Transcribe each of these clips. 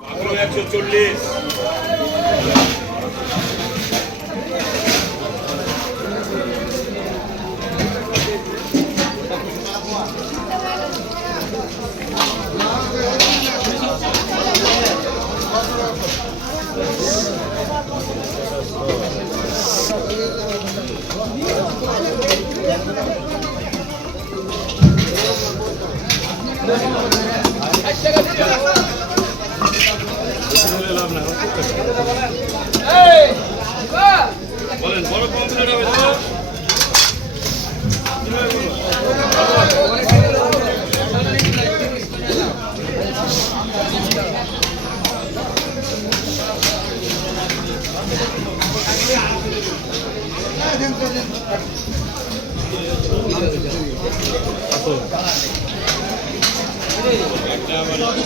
140। বলেন বড় কমপ্লিট হবে তো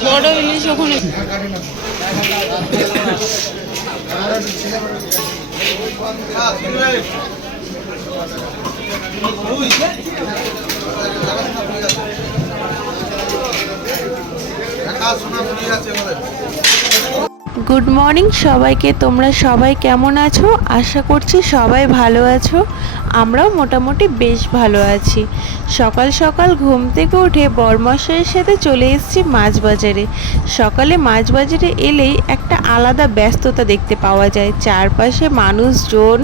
বড় ইলিশ ওখানে গুড মর্নিং সবাইকে। তোমরা সবাই কেমন আছো? আশা করছি সবাই ভালো আছো। আমরাও মোটামুটি বেশ ভালো আছি। সকাল সকাল ঘুম থেকে উঠে বরমশাইয়ের সাথে চলে এসেছি মাছ বাজারে। সকালে মাছ বাজারে এলেই একটা আলাদা ব্যস্ততা দেখতে পাওয়া যায়। চারপাশে মানুষজন,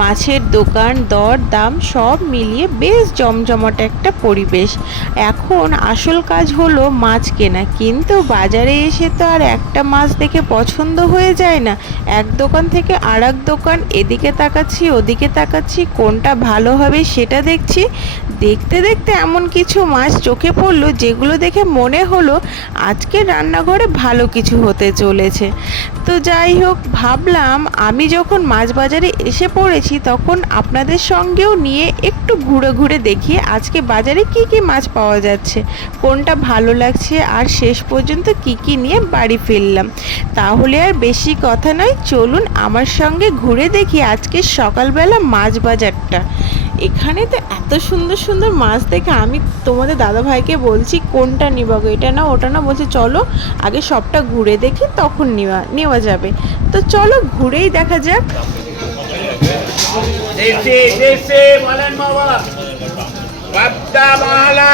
মাছের দোকান, দর দাম সব মিলিয়ে বেশ জমজমাট একটা পরিবেশ। এখন আসল কাজ হলো মাছ কেনা, কিন্তু বাজারে এসে তো আর একটা মাছ দেখে পছন্দ হয়ে যায় না। এক দোকান থেকে আর এক দোকান, এদিকে তাকাচ্ছি ওদিকে তাকাচ্ছি, কোনটা ভালো হবে সেটা দেখছি। দেখতে দেখতে এমন কিছু মাছ চোখে পড়লো যেগুলো দেখে মনে হলো আজকে রান্নাঘরে ভালো কিছু হতে চলেছে। তো যাই হোক, ভাবলাম আমি যখন মাছ বাজারে এসে পড়েছি তখন আপনাদের সঙ্গেও নিয়ে একটু ঘুরে ঘুরে দেখি আজকে বাজারে কি কি মাছ পাওয়া যাচ্ছে, কোনটা ভালো লাগছে, আর শেষ পর্যন্ত কি কি নিয়ে বাড়ি ফিরলাম। তাহলে আর বেশি কথা নয়, চলুন আমার সঙ্গে ঘুরে দেখি আজকে সকালবেলা মাছ বাজারটা। এখানে তো এত সুন্দর সুন্দর মাছ দেখে আমি তোমাদের দাদাভাইকে বলছি কোনটা নিব, এটা না ওটা না, বলছে চলো আগে সবটা ঘুরে দেখি তখন নেওয়া যাবে। তো চলো ঘুরেই দেখা যাক। বলেন বাবা বাপ্তা মহলা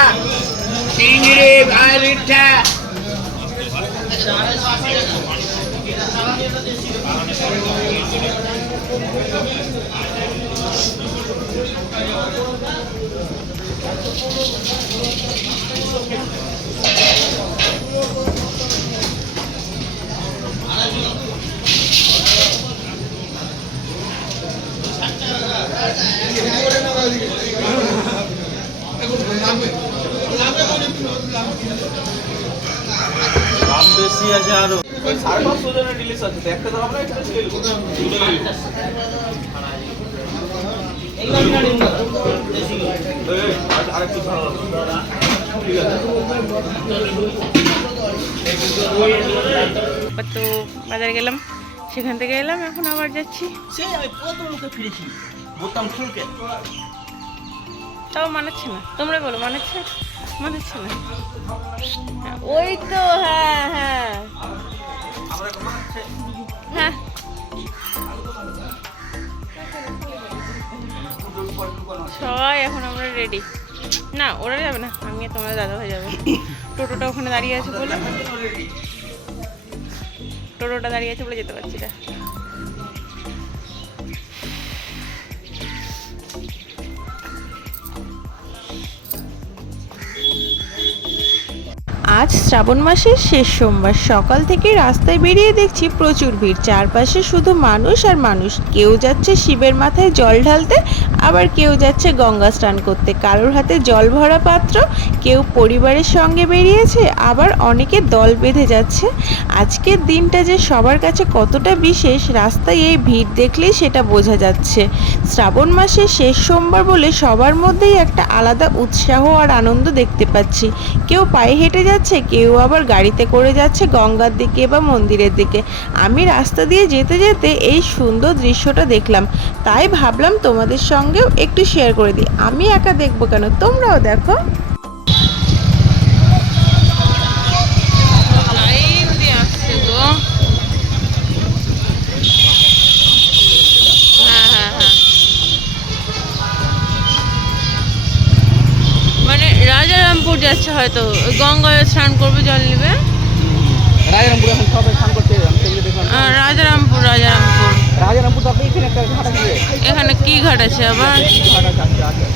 চিংড়ি ভাইরিঠা বেশি আছে আরো 550 জনের রিলিজ আছে, দেখতে তো আমরা এটা সেল করতে আরেকটু ভালো ঠিক আছে। তো বাজারে গেলাম, সেখান থেকে এলাম, এখন আবার যাচ্ছি। সেই আমি কত লোকে ফিরেছি বোতাম খুলকে, তাও মানাচ্ছে না। তোমরা বলো মানাচ্ছে? মানাচ্ছে না। ওই তো হ্যাঁ হ্যাঁ হ্যাঁ, সবাই এখন আমরা রেডি। না ওরা যাবে না, আমি তোমার দাদা হয়ে যাবো। টোটোটা ওখানে দাঁড়িয়ে আছে বলে, টোটোটা দাঁড়িয়ে আছে বলে যেতে পারছি না। আজ শ্রাবণ মাসের শেষ সোমবার। সকাল থেকে রাস্তায় বেরিয়ে দেখছি প্রচুর ভিড়, চারপাশে শুধু মানুষ আর মানুষ। কেউ যাচ্ছে শিবের মাথায় জল ঢালতে, আবার কেউ যাচ্ছে গঙ্গা স্নান করতে। কারোর হাতে জল ভরা পাত্র, কেউ পরিবারের সঙ্গে বেরিয়েছে, আবার অনেকে দল বেঁধে যাচ্ছে। আজকের দিনটা যে সবার কাছে কতটা বিশেষ রাস্তায় এই ভিড় দেখলেই সেটা বোঝা যাচ্ছে। শ্রাবণ মাসের শেষ সোমবার বলে সবার মধ্যেই একটা আলাদা উৎসাহ আর আনন্দ দেখতে পাচ্ছি। কেউ পায়ে হেঁটে যাচ্ছে, কেউ আবার গাড়িতে করে যাচ্ছে গঙ্গার দিকে বা মন্দিরের দিকে। আমি রাস্তা দিয়ে যেতে যেতে এই সুন্দর দৃশ্যটা দেখলাম, তাই ভাবলাম তোমাদের সঙ্গেও একটু শেয়ার করে দিই। আমি একা দেখবো কেন, তোমরাও দেখো। লাইন দিয়ে আসছে গো। রাজারামপুর যাচ্ছে হয়তো, ওই গঙ্গায় স্নান করবে, জল নেবে। রাজারামপুর এখন সবাই স্নান করছে, আমি সেগুলো দেখলাম। রাজারামপুর রাজারামপুর রাজারামপুর তো আপনি এখানে একটা ঘাট আছে। এখানে কি ঘাট আছে আবার? ঘাট আছে, আছে।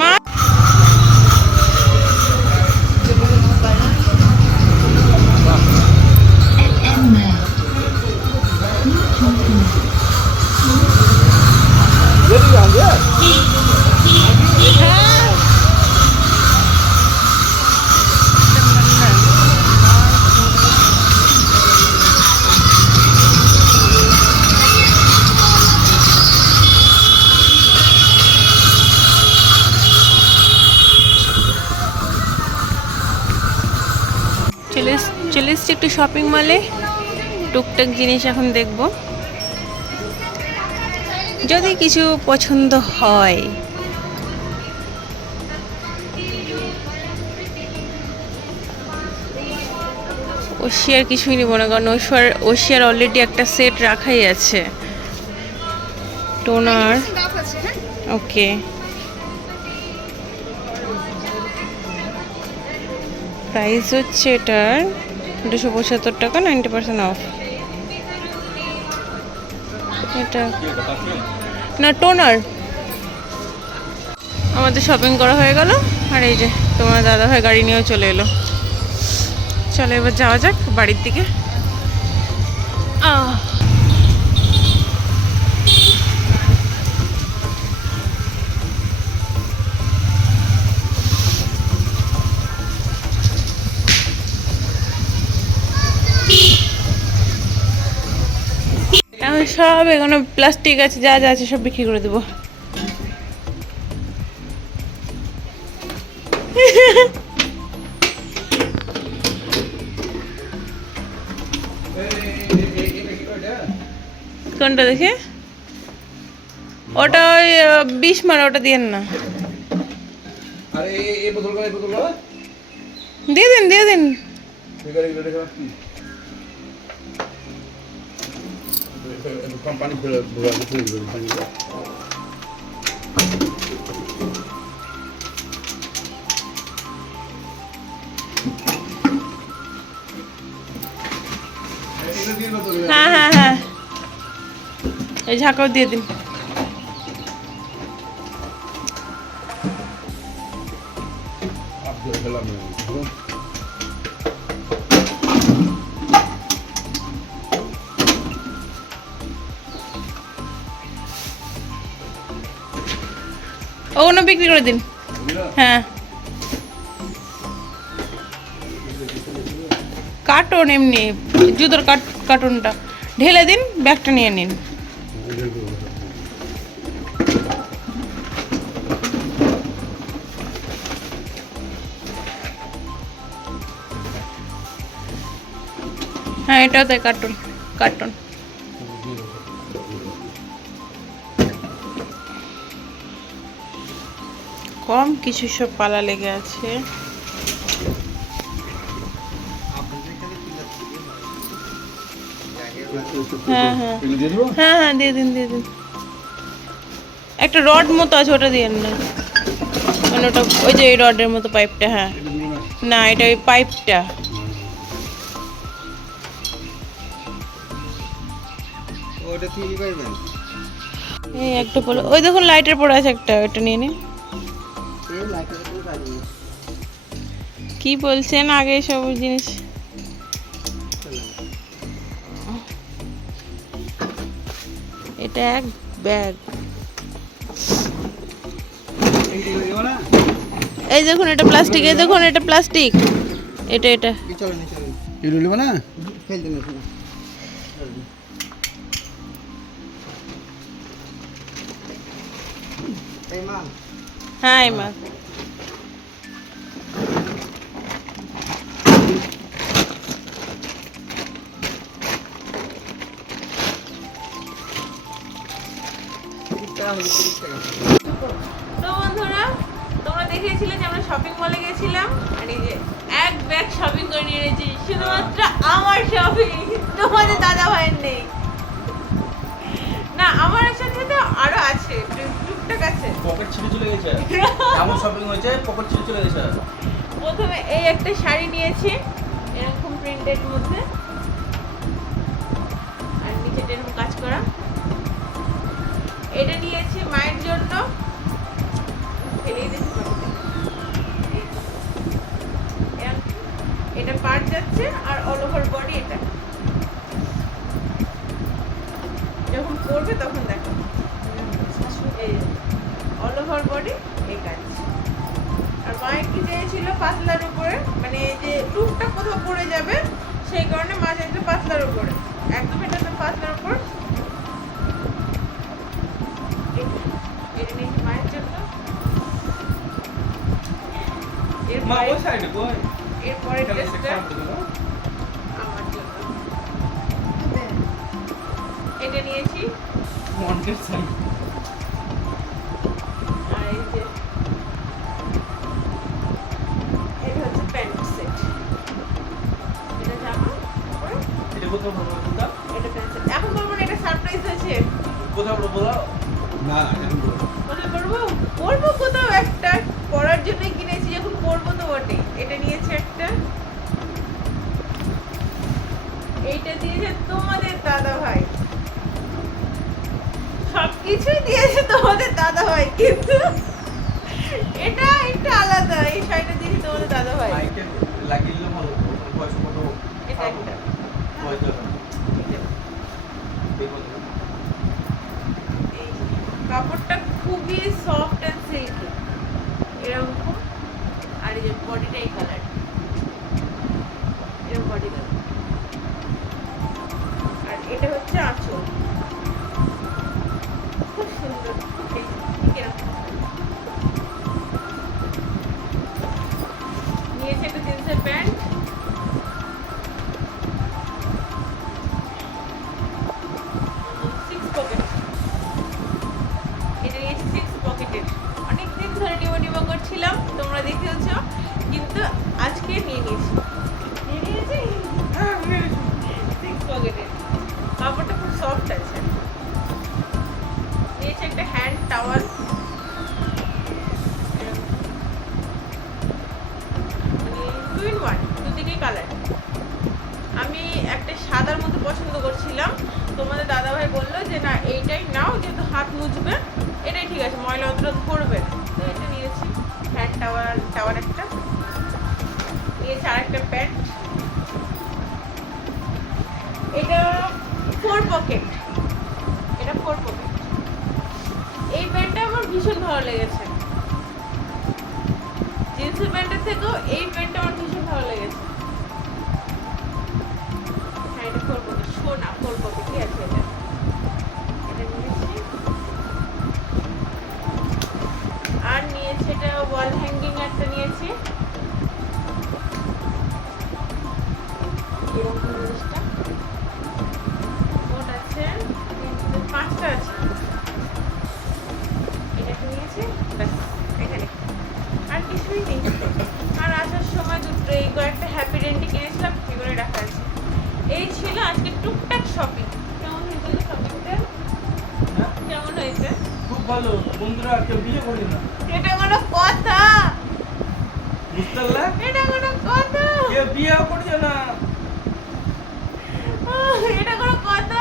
মা চলে এসছি একটু শপিং মলে, টুকটাক জিনিস এখন দেখব, যদি কিছু পছন্দ হয়। ওশিয়ার কিছুই নেব না, কারণ ওশিয়ার অলরেডি একটা সেট রাখাই আছে। টোনার, ওকে। প্রাইস হচ্ছে এটার 275 টাকা, 90% অফ। এটা না টোনার। আমাদের শপিং করা হয়ে গেল, আর এই যে তোমার দাদা ভাই গাড়ি নিয়েও চলে এলো। চলো এবার যাওয়া যাক বাড়ির দিকে। এখন সব এখানে প্লাস্টিক আছে, যা যা আছে সব বিক্রি করে দেবো। কোনটা দেখে? ওটা ওই 20 মারা, ওটা দিয়ে না। দিয়ে দিন দিয়ে দিন। পানি হ্যাঁ হ্যাঁ হ্যাঁ, এই ঝাঁকাও দিয়ে দিন। ওগুলো বিক্রি করে দিন। হ্যাঁ, কার্টন এমনি জুতোর কার্টুনটা ঢেলে দিন, ব্যাগটা নিয়ে নিন। হ্যাঁ, এটাও তাই, কার্টুন কার্টুন। কম কিছু সব পালা লেগে আছে। হ্যাঁ হ্যাঁ হ্যাঁ হ্যাঁ, দিয়ে দিন দিয়ে দিন। একটা রড মতো আছে, ওটা দিয়ে না, মানে ওটা ওই যে এই রডের মতো পাইপটা। হ্যাঁ না, এটা ওই পাইপটা। এই একটা বলো, ওই দেখুন লাইটের পড়ে আছে একটা, ওটা নিয়ে নিন। কি বলছেন আগে সব জিনিস? এটা এক ব্যাগ। এই দেখুন এটা প্লাস্টিক, এই দেখুন এটা প্লাস্টিক, এটা এটা না। হ্যাঁ ইমা, তো বন্ধুরা তোমরা দেখিয়েছিলে যে আমরা শপিং মলে গেছিলাম, আর এই যে এক ব্যাগ শপিং করে নিয়ে এনেছি শুধুমাত্র আমার শপিং, তোমাদের দাদা ভাইয়ের নেই। না আমার সাথে তো আরো আছে, টুকটাক আছে। পকেট ছিঁড়ে চলে গেছে, এমন শপিং হয়েছে পকেট ছিঁড়ে চলে গেছে। প্রথমে এই একটা শাড়ি নিয়েছি এরকম প্রিন্টেড মধ্যে, আর নিচেটা এরকম কাজ করা। এটা নিয়েছি মায়ের জন্য, ফেলেই দিয়েছি বাড়িতে। এটা পার যাচ্ছে আর অল ওভার বডি। এটা যখন করবে তখন দেখো এই অল ওভার বডি এই কাজ। আর মা একটু চেয়েছিল পাতলার উপরে, মানে এই যে টুকটা কোথাও পড়ে যাবে সেই কারণে মা চাইছিল পাতলার উপরে, একদম এটা তো পাতলার উপর। এটা নিয়েছি মায়ের জন্য। মা ওই সাইডে কই এরপরে ড্রেসটা আমার জন্য। এটা নিয়েছি মন্টের সাইড। আর এই যে এটা হচ্ছে প্যান্ট সেট, এটা জামা পরে এটা কোথাও বলবো না, এটা প্যান্ট সেট। এখন বলবো না, এটা সারপ্রাইজ আছে। কোথাও বলবো না, না এখন বলবো কোথায় পরবো? পরবো কোথাও একটা, পরার জন্যই কিনেছি, যখন পরবো তো বটে। এটা নিয়েছে একটা, এইটা দিয়েছে তোমাদের দাদা ভাই। সবকিছুই দিয়েছে তোমাদের দাদা ভাই, কিন্তু এটা একটু আলাদা। এই শাড়িটা দিয়েছে তোমাদের দাদা ভাই। মাইকে লাগিয়ে দিলে ভালো হতো, পয়সা কত এটা একটা পয়সা দেখো এই কাপড়টা খুবই সফট এন্ড সিল্কি এরকম। আর এই যে বডিটা এই কালার, এরকম বডি কালার। আর এটা হচ্ছে আঁচল, খুব সুন্দর। এই ঠিক এরকম নিয়েছে একটা জিন্সের প্যান্ট, সিক্স পকেট। এটা নিয়েছি সিক্স পকেটের। অনেকদিন ধরে নিবো করছিলাম, তোমরা দেখেছো, কিন্তু আজকে নিয়ে নিয়েছি সিক্স পকেটের। কাপড়টা খুব সফট আছে। নিয়েছি একটা hand towel, two in one, দুদিকেই কালার। আমি একটা সাদার মধ্যে পছন্দ করছিলাম, তোমাদের দাদাভাই বললো যে না এইটাই নাও, যেহেতু হাত মুছবে এটাই ঠিক আছে, ময়লা অতটা করবে না। তো এটা নিয়েছি হ্যান্ড টাওয়ার একটা। নিয়েছি আর একটা প্যান্ট, এটা 4 পকেট, এটা 4 পকেট। এই প্যান্টটা আমার ভীষণ ভালো লেগেছে, জিন্সের প্যান্টের থেকেও এই প্যান্টটা আমার ভীষণ ভালো লেগেছে। হ্যাঁ এটা 4 পকেট, সোনা 4 পকেটই আছে এটা। এটা নিয়েছি। আর নিয়েছি এটা ওয়াল হ্যাঙ্গিং একটা নিয়েছি, এরকম জিনিসটা। মোট আছে 5টা আছে। এটা নিয়েছি, ব্যাস এখানে আর কিছুই নেই। আর আসার সময় দুটো এই কয়েকটা হ্যাপি ডেন্টি কিনেছিলাম, সেগুলো রাখা আছে। এই ছিল আজকে টুকটাক শপিং। কেমন হয়েছে শপিংটা? কেমন হয়েছে? খুব ভালো। বন্ধুরা কেউ বিয়ে করি না, এটা কোনো কথা? বুঝতে পারলে? এটা কোনো কথা? কেউ বিয়ে করিও না। এটা কোনো কথা?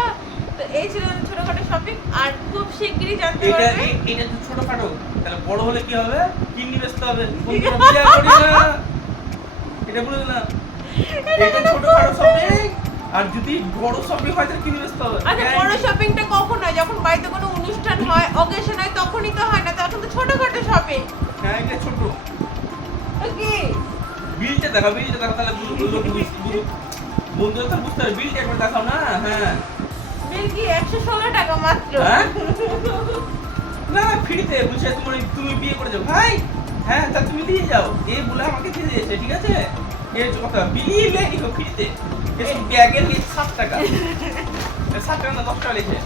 তো এই ছিল ছোটখাটো শপিং। আর খুব শিগগিরই জানতে এটা পারবে। এটা তো ছোটখাটো, তাহলে বড় হলে কি হবে? কিডনি বেচতে হবে। বন্ধুরা বিয়ে করি না, এটা বুঝলে না? এটা ছোটখাটো শপিং, আর যদি বড় শপিং হয় তাহলে কিডনি বেচতে হবে। আচ্ছা বড় শপিংটা কখন হয়? যখন বাড়িতে কোনো অনুষ্ঠান হয়, অকেশন হয়, তখনই তো হয় না, তখন তো ছোটখাটো শপিং। হ্যাঁ এটা ছোট। ওকে বিলটা দেখাও, বিলটা দেখাও, তাহলে বন্ধুরা তো বুঝতে পারবে। বিলটা একবার দেখাও না। হ্যাঁ বিল কি 116 টাকা মাত্র? হ্যাঁ? না ফ্রিতে বুঝে তুমি বিয়ে করে যাও ভাই। হ্যাঁ তা তুমি দিয়ে যাও, এই বলে আমাকে দিয়ে দিয়েছে, ঠিক আছে? এর কথা বিলে নিও ফ্রিতে। এসব ব্যাগের নিয়ে 7 টাকা, 7 টাকা না 10 টাকা লিখে।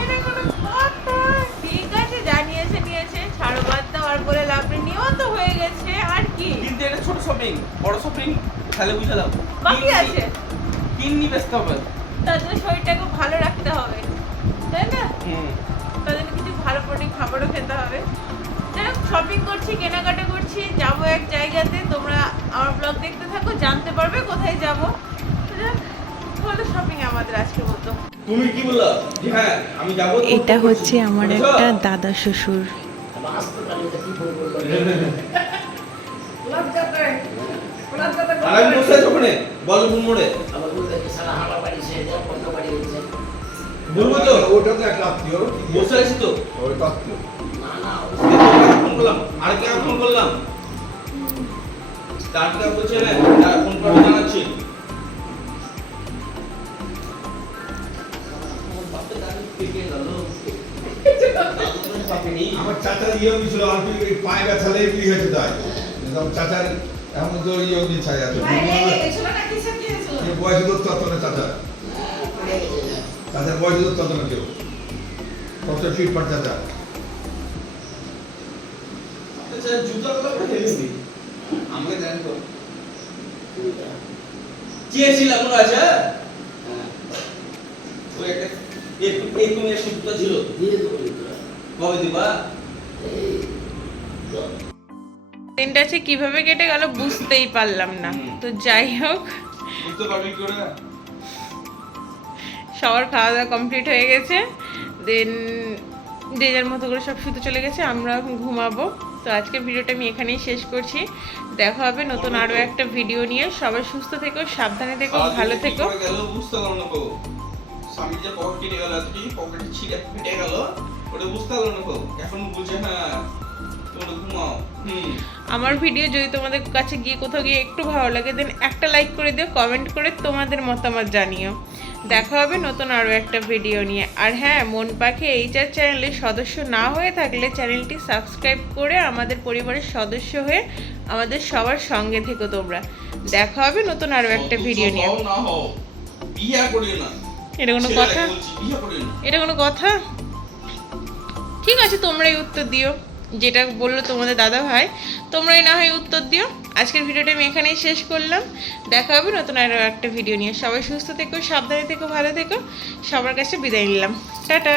এটা কোনো কথা? ঠিক আছে, জানিয়েছে নিয়েছে, ছাড়ো বাদ দাও, আর বলে লাভ নেই, নিয়েও তো হয়ে গেছে, আর কি? কিন্তু এটা ছোট বড় শপিং তাহলে বুঝে দাও বাকি আছে কিডনি বেচতে হবে। তার জন্য শরীরটাকে ভালো রাখতে হবে, তাই না? হুম তার জন্য কিছু ভালো প্রোটিন খাবারও খেতে হবে। যাই হোক, শপিং করছি, কেনাকাটা করছি, যাবো এক জায়গাতে। তোমরা আমার ব্লগ দেখতে থাকো, জানতে পারবে কোথায় যাবো। হলো শপিং আমাদের আজকে মতো। তুমি কি বললা যে হ্যাঁ আমি যাবো? এটা হচ্ছে আমার একটা দাদা শ্বশুর। আর আমি বসে আছি ওখানে বলপুর মোড়ে। বলবো তো ওটা তো একটা আত্মীয় বসে আছি তো। ওই তো আত্মীয় ফোন করলাম আর কে ফোন করলাম তারটা বলছে না ফোন করে জানাচ্ছি। আমার চাচার ইয়ে ছিল আর কি পায়ে ব্যথা লেগে কি হয়েছে তাই আমার চাচার এমন তো ইয়ে নিয়ে আছে বয়স দূর তত না চাচার বয়স দূর তত না কেউ সবচেয়ে ফিট পাট চাচা আচ্ছা জুতা কথা বলে ফেলেছি আমাকে দেখো চেয়েছিলাম মনে আছে ওই একটা এই তুমি একটা জুতা ছিল কবে দিবা? দিনটা আছে কিভাবে কেটে গেল বুঝতেই পারলাম না। তো যাই হোক, বুঝতে পারবি কি করে? সবার খাওয়া দাওয়া কমপ্লিট হয়ে গেছে, দেন যে যার মতো করে সব শুতে চলে গেছে, আমরা এখন ঘুমাবো। তো আজকের ভিডিওটা আমি এখানেই শেষ করছি। দেখা হবে নতুন আরও একটা ভিডিও নিয়ে। সবাই সুস্থ থেকো, সাবধানে থেকো, ভালো থেকো। গেল বুঝতে পারলাম না গো। স্বামী যে পকেট কেটে গেল এতটি পকেট ছিঁড়ে ফেটে গেল ওটা বুঝতে পারলাম না গো। এখন বুঝে হ্যাঁ তোমরা ঘুমাও। আমার ভিডিও যদি তোমাদের কাছে গিয়ে কোথাও গিয়ে একটু ভালো লাগে, দেন একটা লাইক করে দিও, কমেন্ট করে তোমাদের মতামত জানিও। দেখা হবে নতুন আরও একটা ভিডিও নিয়ে। আর হ্যাঁ, মন পাখি এইচআর চ্যানেলের সদস্য না হয়ে থাকলে চ্যানেলটি সাবস্ক্রাইব করে আমাদের পরিবারের সদস্য হয়ে আমাদের সবার সঙ্গে থেকো তোমরা। দেখা হবে নতুন আরও একটা ভিডিও নিয়ে। না হও বিয়ে করিও না। এটা কোনো কথা? বিয়ে করিও না। এটা কোনো কথা? ঠিক আছে, তোমরাই উত্তর দিও। যেটা বললো তোমাদের দাদা ভাই, তোমরাই না হয় উত্তর দিও। আজকের ভিডিওটা আমি এখানেই শেষ করলাম। দেখা হবে নতুন আরও একটা ভিডিও নিয়ে। সবাই সুস্থ থেকো, সাবধানে থেকো, ভালো থেকো। সবার কাছে বিদায় নিলাম। টাটা।